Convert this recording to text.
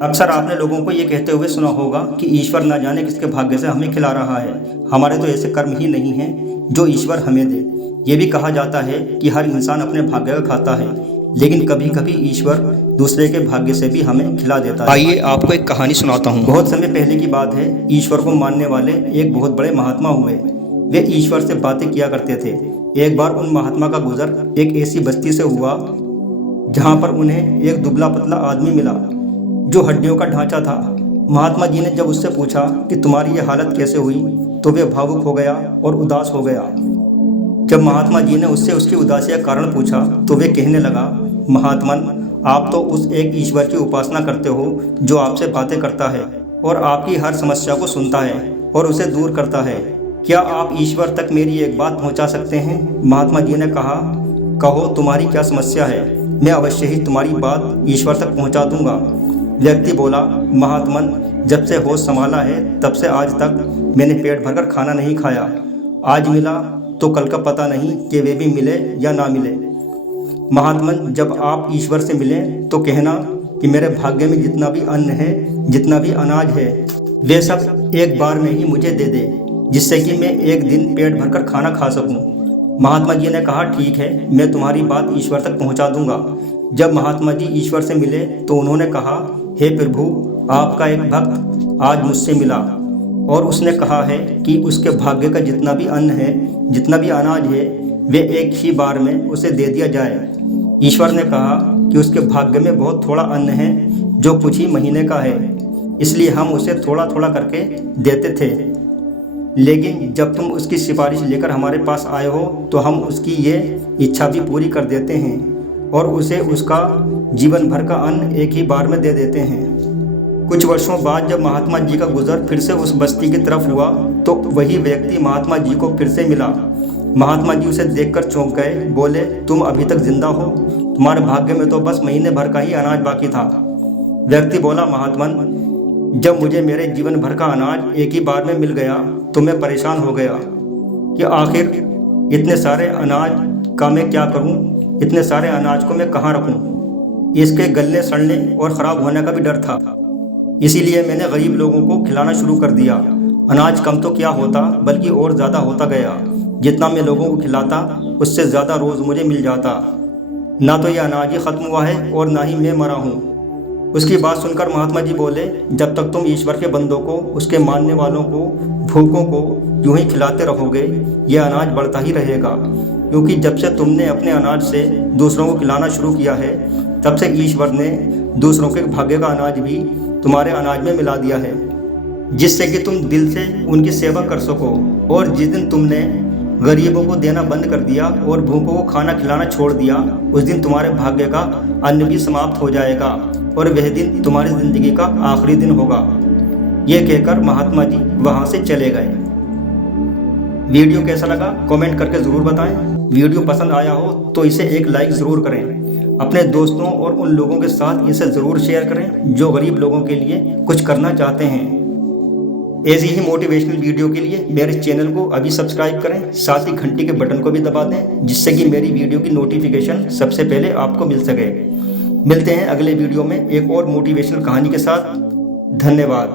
अक्सर आपने लोगों को ये कहते हुए सुना होगा कि ईश्वर न जाने किसके भाग्य से हमें खिला रहा है, हमारे तो ऐसे कर्म ही नहीं हैं जो ईश्वर हमें दे। ये भी कहा जाता है कि हर इंसान अपने भाग्य का खाता है, लेकिन कभी कभी ईश्वर दूसरे के भाग्य से भी हमें खिला देता है। आइए आपको एक कहानी सुनाता हूँ। बहुत समय पहले की बात है। ईश्वर को मानने वाले एक बहुत बड़े महात्मा हुए। वे ईश्वर से बातें किया करते थे। एक बार उन महात्मा का गुजर एक ऐसी बस्ती से हुआ जहाँ पर उन्हें एक दुबला पतला आदमी मिला जो हड्डियों का ढांचा था। महात्मा जी ने जब उससे पूछा कि तुम्हारी ये हालत कैसे हुई, तो वे भावुक हो गया और उदास हो गया। जब महात्मा जी ने उससे उसकी उदासी का कारण पूछा तो वे कहने लगा, महात्मन, आप तो उस एक ईश्वर की उपासना करते हो जो आपसे बातें करता है और आपकी हर समस्या को सुनता है और उसे दूर करता है। क्या आप ईश्वर तक मेरी एक बात पहुंचा सकते हैं? महात्मा जी ने कहा, कहो तुम्हारी क्या समस्या है, मैं अवश्य ही तुम्हारी बात ईश्वर तक पहुंचा दूंगा। व्यक्ति बोला, महात्मन, जब से होश संभाला है तब से आज तक मैंने पेट भरकर खाना नहीं खाया। आज मिला तो कल का पता नहीं कि वे भी मिले या ना मिले। महात्मन, जब आप ईश्वर से मिलें तो कहना कि मेरे भाग्य में जितना भी अन्न है, जितना भी अनाज है, वे सब एक बार में ही मुझे दे दे, जिससे कि मैं एक दिन पेट भरकर खाना खा सकूं। महात्मा जी ने कहा, ठीक है, मैं तुम्हारी बात ईश्वर तक पहुंचा दूंगा। जब महात्मा जी ईश्वर से मिले तो उन्होंने कहा, हे प्रभु, आपका एक भक्त आज मुझसे मिला और उसने कहा है कि उसके भाग्य का जितना भी अन्न है, जितना भी अनाज है, वे एक ही बार में उसे दे दिया जाए। ईश्वर ने कहा कि उसके भाग्य में बहुत थोड़ा अन्न है जो कुछ ही महीने का है, इसलिए हम उसे थोड़ा थोड़ा करके देते थे। लेकिन जब तुम उसकी सिफारिश लेकर हमारे पास आए हो तो हम उसकी ये इच्छा भी पूरी कर देते हैं और उसे उसका जीवन भर का अन्न एक ही बार में दे देते हैं। कुछ वर्षों बाद जब महात्मा जी का गुजर फिर से उस बस्ती की तरफ हुआ तो वही व्यक्ति महात्मा जी को फिर से मिला। महात्मा जी उसे देखकर चौंक गए, बोले, तुम अभी तक जिंदा हो? तुम्हारे भाग्य में तो बस महीने भर का ही अनाज बाकी था। व्यक्ति बोला, महात्मन, जब मुझे मेरे जीवन भर का अनाज एक ही बार में मिल गया तो मैं परेशान हो गया कि आखिर इतने सारे अनाज का मैं क्या करूं, इतने सारे अनाज को मैं कहाँ रखूं? इसके गलने सड़ने और ख़राब होने का भी डर था। इसीलिए मैंने गरीब लोगों को खिलाना शुरू कर दिया। अनाज कम तो क्या होता, बल्कि और ज़्यादा होता गया। जितना मैं लोगों को खिलाता उससे ज़्यादा रोज़ मुझे मिल जाता। ना तो ये अनाज ही ख़त्म हुआ है और ना ही मैं मरा हूँ। उसकी बात सुनकर महात्मा जी बोले, जब तक तुम ईश्वर के बंदों को, उसके मानने वालों को, भूखों को यूं ही खिलाते रहोगे, ये अनाज बढ़ता ही रहेगा। क्योंकि जब से तुमने अपने अनाज से दूसरों को खिलाना शुरू किया है, तब से ईश्वर ने दूसरों के भाग्य का अनाज भी तुम्हारे अनाज में मिला दिया है, जिससे कि तुम दिल से उनकी सेवा कर सको। और जिस दिन तुमने गरीबों को देना बंद कर दिया और भूखों को खाना खिलाना छोड़ दिया, उस दिन तुम्हारे भाग्य का अन्न भी समाप्त हो जाएगा और वह दिन तुम्हारी ज़िंदगी का आखिरी दिन होगा। ये कहकर महात्मा जी वहाँ से चले गए। वीडियो कैसा लगा कमेंट करके ज़रूर बताएं। वीडियो पसंद आया हो तो इसे एक लाइक ज़रूर करें। अपने दोस्तों और उन लोगों के साथ इसे ज़रूर शेयर करें जो गरीब लोगों के लिए कुछ करना चाहते हैं। ऐसी ही मोटिवेशनल वीडियो के लिए मेरे चैनल को अभी सब्सक्राइब करें, साथ ही घंटी के बटन को भी दबा दें, जिससे कि मेरी वीडियो की नोटिफिकेशन सबसे पहले आपको मिल सके। मिलते हैं अगले वीडियो में एक और मोटिवेशनल कहानी के साथ। धन्यवाद।